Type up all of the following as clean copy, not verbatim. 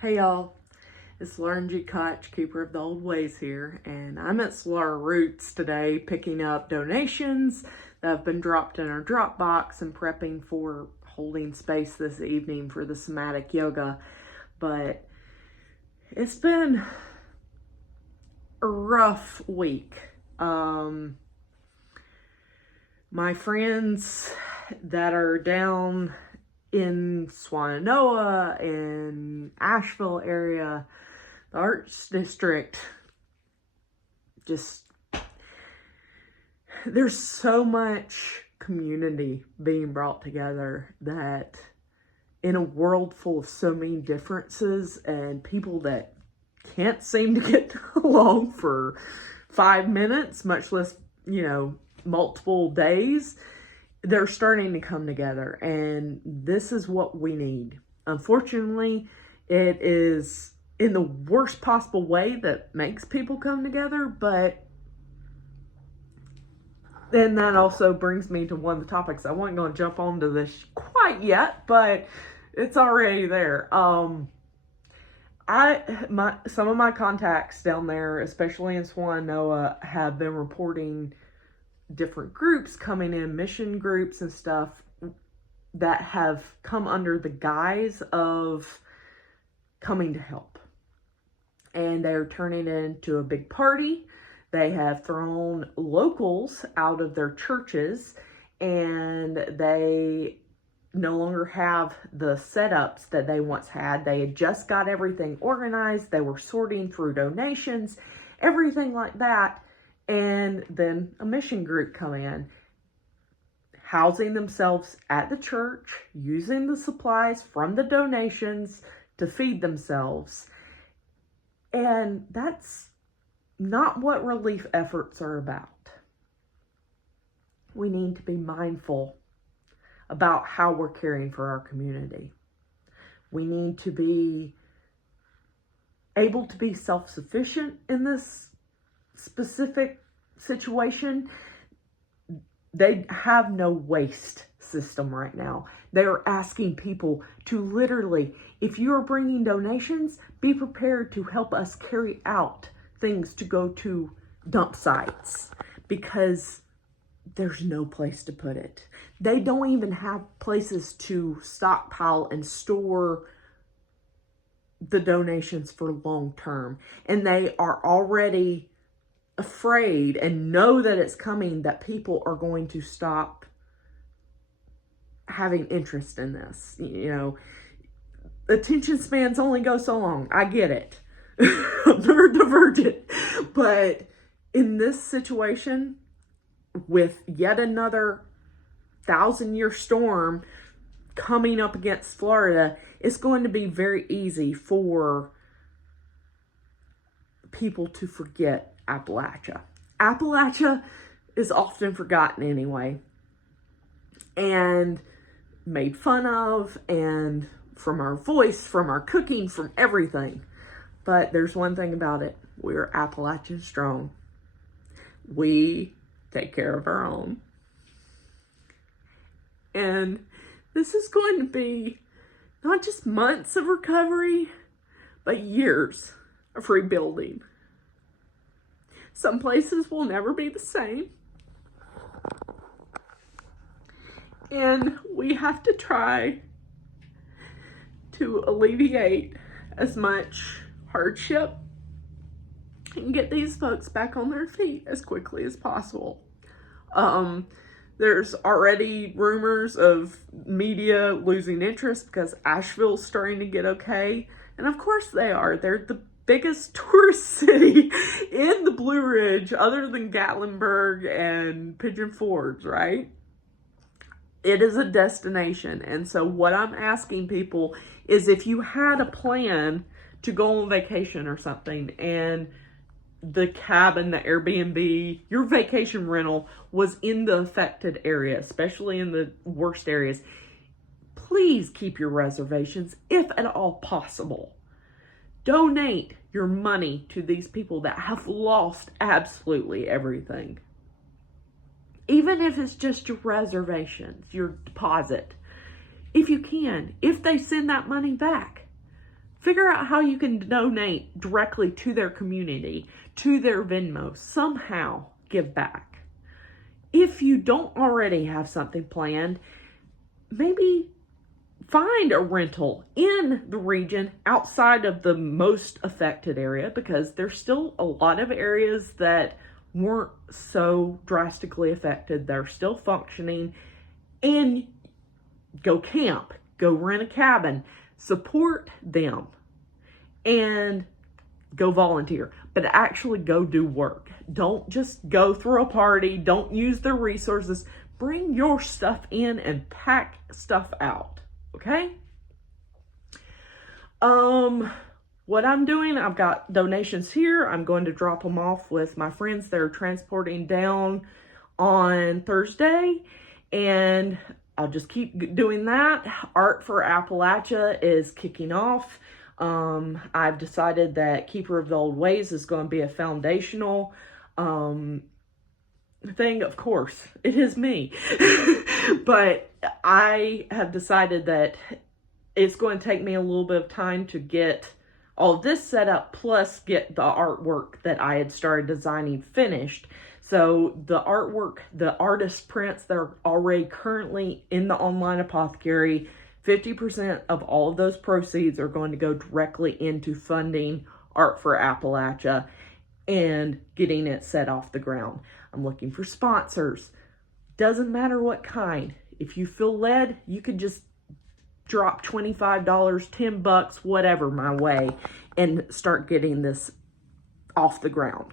Hey y'all, it's Lauren G. Koch, keeper of the old ways here, and I'm at Solar Roots today picking up donations that have been dropped in our drop box and prepping for holding space this evening for the somatic yoga. But it's been a rough week. My friends that are down in Swannanoa and Asheville area, the Arts District, there's so much community being brought together that in a world full of so many differences and people that can't seem to get along for 5 minutes, much less, multiple days, they're starting to come together, and this is what we need. Unfortunately, it is in the worst possible way that makes people come together, but then that also brings me to one of the topics. I wasn't going to jump onto this quite yet, but it's already there. Some of my contacts down there, especially in Swannanoa, have been reporting different groups coming in, mission groups and stuff, that have come under the guise of coming to help. And they're turning it into a big party. They have thrown locals out of their churches, and they no longer have the setups that they once had. They had just got everything organized. They were sorting through donations, everything like that. And then a mission group come in, housing themselves at the church, using the supplies from the donations to feed themselves. And that's not what relief efforts are about. We need to be mindful about how we're caring for our community. We need to be able to be self-sufficient in this specific situation. They have no waste system right now. They're asking people to literally, if you are bringing donations, be prepared to help us carry out things to go to dump sites, because there's no place to put it. They don't even have places to stockpile and store the donations for long term. And they are already afraid and know that it's coming, that people are going to stop having interest in this. Attention spans only go so long. I get it. I'm neurodivergent. But in this situation, with yet another 1,000-year storm coming up against Florida, it's going to be very easy for people to forget Appalachia. Appalachia is often forgotten anyway, and made fun of, and from our voice, from our cooking, from everything. But there's one thing about it. We're Appalachian strong. We take care of our own. And this is going to be not just months of recovery, but years of rebuilding. Some places will never be the same. And we have to try to alleviate as much hardship and get these folks back on their feet as quickly as possible. There's already rumors of media losing interest because Asheville's starting to get okay. And of course they are. They're the biggest tourist city in the Blue Ridge, other than Gatlinburg and Pigeon Forge, right? It is a destination. And so what I'm asking people is, if you had a plan to go on vacation or something, and the cabin, the Airbnb, your vacation rental was in the affected area, especially in the worst areas, please keep your reservations if at all possible. Donate your money to these people that have lost absolutely everything. Even if it's just your reservations, your deposit. If you can, if they send that money back, Figure out how you can donate directly to their community, to their Venmo, somehow give back. If you don't already have something planned, maybe find a rental in the region outside of the most affected area, because there's still a lot of areas that weren't so drastically affected. They're still functioning. And go camp, go rent a cabin, support them, and go volunteer, but actually go do work. Don't just go throw a party. Don't use their resources. Bring your stuff in and pack stuff out. Okay? What I'm doing, I've got donations here. I'm going to drop them off with my friends that are transporting down on Thursday, and I'll just keep doing that. Art for Appalachia is kicking off. I've decided that Keeper of the Old Ways is going to be a foundational thing. Of course, it is me. But I have decided that it's going to take me a little bit of time to get all of this set up, plus get the artwork that I had started designing finished. So the artwork, the artist prints that are already currently in the online apothecary, 50% of all of those proceeds are going to go directly into funding Art for Appalachia and getting it set off the ground. I'm looking for sponsors. Doesn't matter what kind. If you feel led, you could just drop $25, $10, whatever my way, and start getting this off the ground.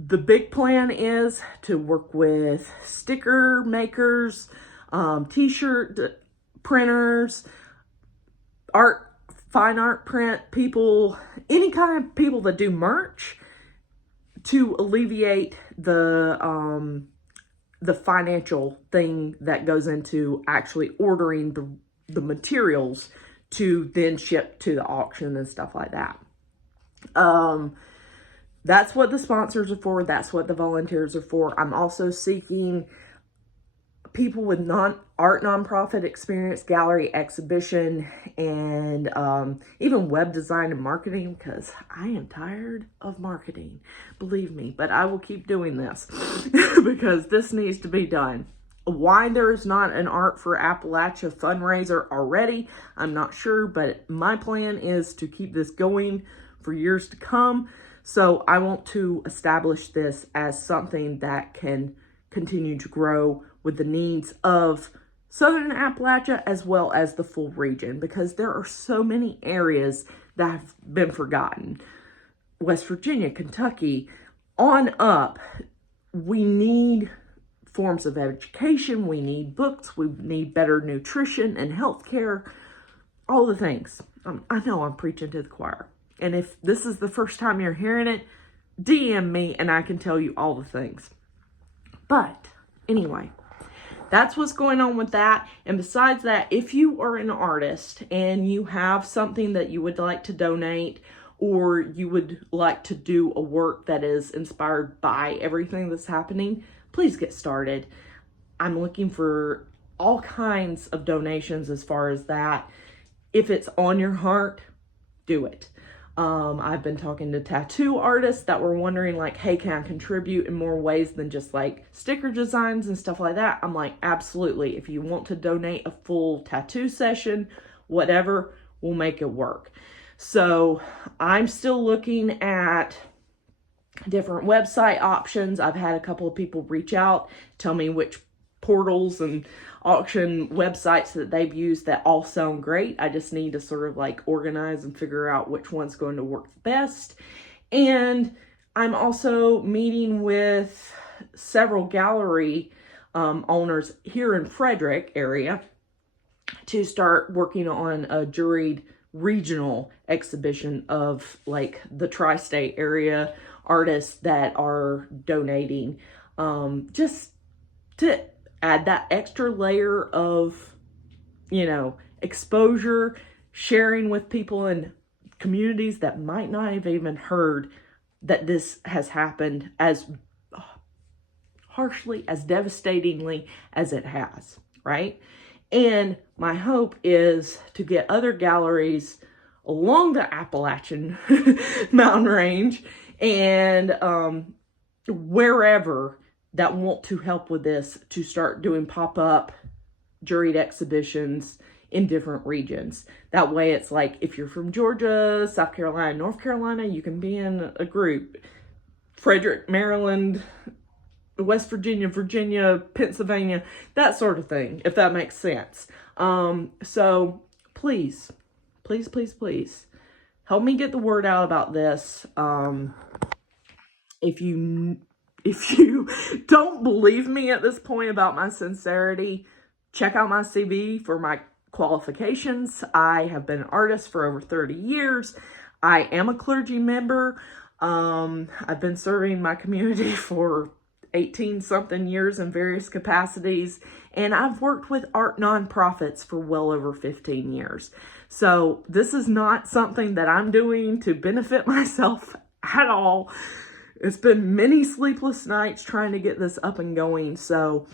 The big plan is to work with sticker makers, t-shirt printers, fine art print people, any kind of people that do merch, to alleviate the financial thing that goes into actually ordering the materials to then ship to the auction and stuff like that. That's what the sponsors are for. That's what the volunteers are for. I'm also seeking people with nonprofit experience, gallery, exhibition, and even web design and marketing, because I am tired of marketing, believe me, but I will keep doing this because this needs to be done. Why there is not an Art for Appalachia fundraiser already, I'm not sure, but my plan is to keep this going for years to come. So I want to establish this as something that can continue to grow with the needs of Southern Appalachia as well as the full region, because there are so many areas that have been forgotten. West Virginia, Kentucky, on up. We need forms of education. We need books. We need better nutrition and healthcare. All the things. I know I'm preaching to the choir. And if this is the first time you're hearing it, DM me and I can tell you all the things. But anyway, that's what's going on with that. And besides that, if you are an artist and you have something that you would like to donate, or you would like to do a work that is inspired by everything that's happening, please get started. I'm looking for all kinds of donations as far as that. If it's on your heart, do it. I've been talking to tattoo artists that were wondering, like, hey, can I contribute in more ways than just like sticker designs and stuff like that? I'm like, absolutely. If you want to donate a full tattoo session, whatever, we'll make it work. So I'm still looking at different website options. I've had a couple of people reach out, tell me which portals and auction websites that they've used that all sound great. I just need to sort of like organize and figure out which one's going to work best. And I'm also meeting with several gallery owners here in Frederick area to start working on a juried regional exhibition of like the tri-state area artists that are donating, just to add that extra layer of, you know, exposure, sharing with people in communities that might not have even heard that this has happened as harshly, as devastatingly as it has, right? And my hope is to get other galleries along the Appalachian mountain range and wherever that want to help with this to start doing pop-up juried exhibitions in different regions. That way it's like, if you're from Georgia, South Carolina, North Carolina, you can be in a group. Frederick, Maryland, West Virginia, Virginia, Pennsylvania, that sort of thing, if that makes sense. So please, please, please, please help me get the word out about this. If you don't believe me at this point about my sincerity, check out my CV for my qualifications. I have been an artist for over 30 years. I am a clergy member. I've been serving my community for 18 something years in various capacities, and I've worked with art nonprofits for well over 15 years. So this is not something that I'm doing to benefit myself at all. It's been many sleepless nights trying to get this up and going. So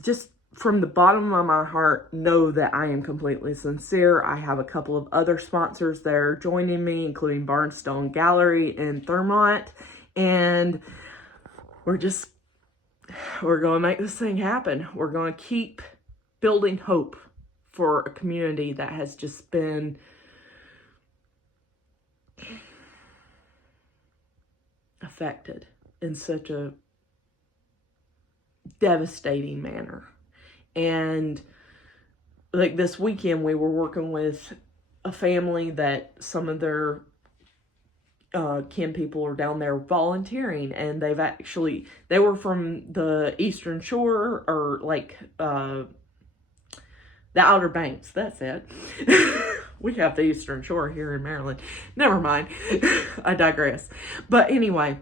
just from the bottom of my heart, know that I am completely sincere. I have a couple of other sponsors there joining me, including Barnstone Gallery in Thurmont. And we're going to make this thing happen. We're going to keep building hope for a community that has just been affected in such a devastating manner. And like this weekend, we were working with a family that some of their kin people are down there volunteering, and they were from the Eastern Shore, or like the Outer Banks. That's it. We have the Eastern Shore here in Maryland. Never mind. I digress. But anyway,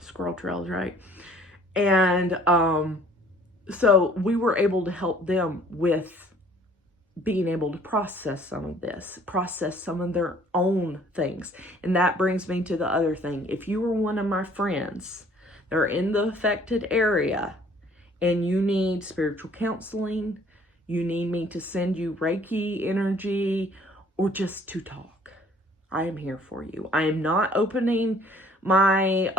squirrel trails, right? And so we were able to help them with being able to process some of this, process some of their own things. And that brings me to the other thing. If you were one of my friends that are in the affected area and you need spiritual counseling, you need me to send you Reiki energy, or just to talk, I am here for you. I am not opening my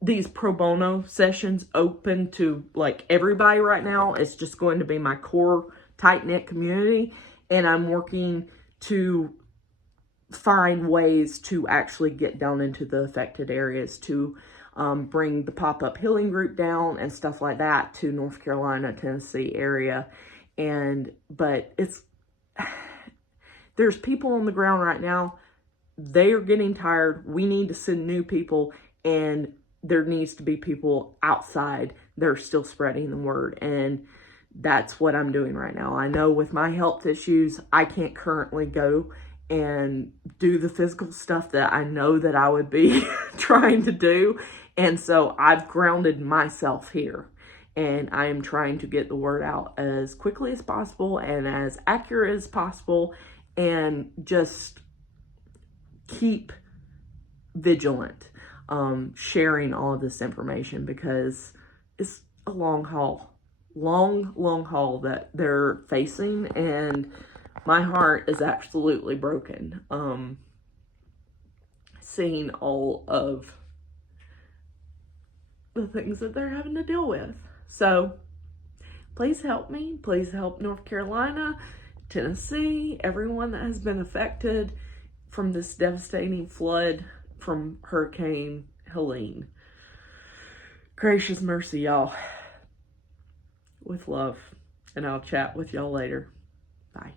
these pro bono sessions open to like everybody right now. It's just going to be my core tight-knit community, and I'm working to find ways to actually get down into the affected areas to bring the pop-up healing group down and stuff like that to North Carolina, Tennessee area. But there's people on the ground right now. They are getting tired. We need to send new people, and there needs to be people outside that are still spreading the word. And that's what I'm doing right now. I know with my health issues, I can't currently go and do the physical stuff that I know that I would be trying to do. And so I've grounded myself here, and I am trying to get the word out as quickly as possible and as accurate as possible, and just keep vigilant, sharing all of this information, because it's a long haul that they're facing, and my heart is absolutely broken seeing all of the things that they're having to deal with. So please help me. Please help North Carolina, Tennessee, everyone that has been affected from this devastating flood from Hurricane Helene. Gracious mercy, y'all. With love. And I'll chat with y'all later. Bye.